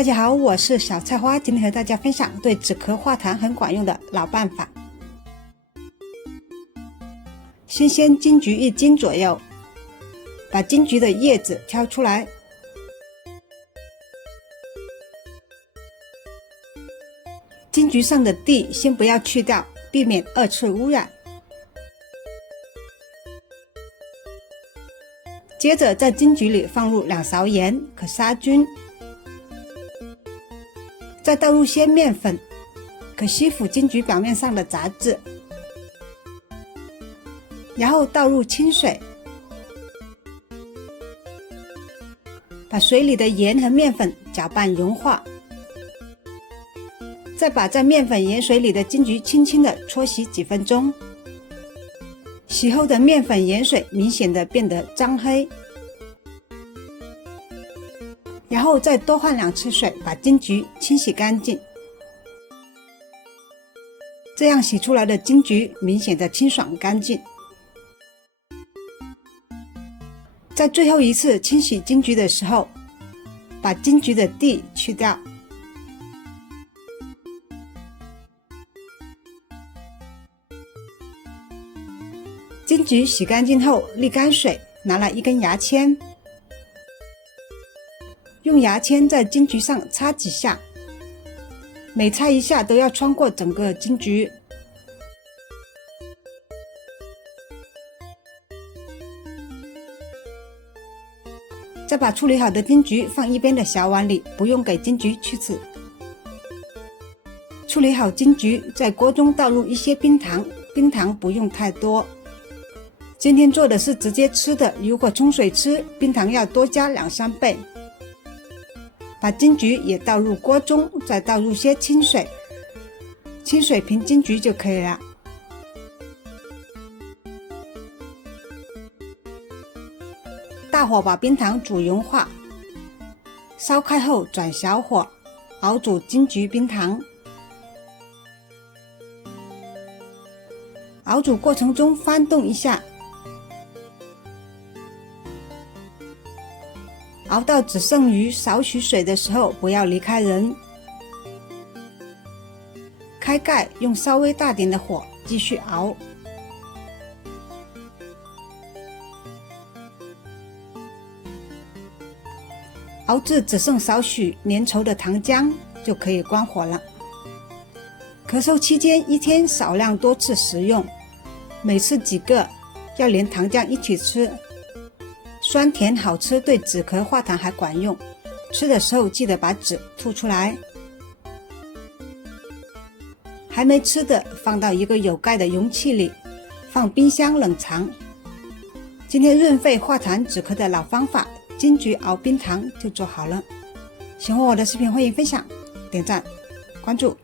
大家好，我是小菜花，今天和大家分享对止咳化痰很管用的老办法。新鲜金桔1斤左右，把金桔的叶子挑出来，金桔上的蒂先不要去掉，避免二次污染。接着在金桔里放入2勺盐，可杀菌。再倒入些面粉，可吸附金桔表面上的杂质。然后倒入清水，把水里的盐和面粉搅拌融化。再把在面粉盐水里的金桔轻轻地搓洗几分钟。洗后的面粉盐水明显的变得脏黑。然后再多换2次水，把金桔清洗干净。这样洗出来的金桔明显的清爽干净。在最后一次清洗金桔的时候，把金桔的蒂去掉。金桔洗干净后沥干水，拿来一根牙签，用牙签在金桔上擦几下，每擦一下都要穿过整个金桔。再把处理好的金桔放一边的小碗里，不用给金桔去籽。处理好金桔，在锅中倒入一些冰糖，冰糖不用太多。今天做的是直接吃的，如果冲水吃，冰糖要多加2-3倍。把金桔也倒入锅中，再倒入些清水，清水平金桔就可以了。大火把冰糖煮融化，烧开后转小火熬煮金桔冰糖。熬煮过程中翻动一下，熬到只剩余少许水的时候，不要离开人。开盖，用稍微大点的火继续熬。熬至只剩少许粘稠的糖浆，就可以关火了。咳嗽期间1天少量多次食用，每次几个，要连糖浆一起吃。酸甜好吃，对止咳化痰还管用。吃的时候记得把籽吐出来。还没吃的放到一个有盖的容器里，放冰箱冷藏。今天润肺化痰止咳的老方法，金桔熬冰糖就做好了。喜欢我的视频欢迎分享、点赞、关注。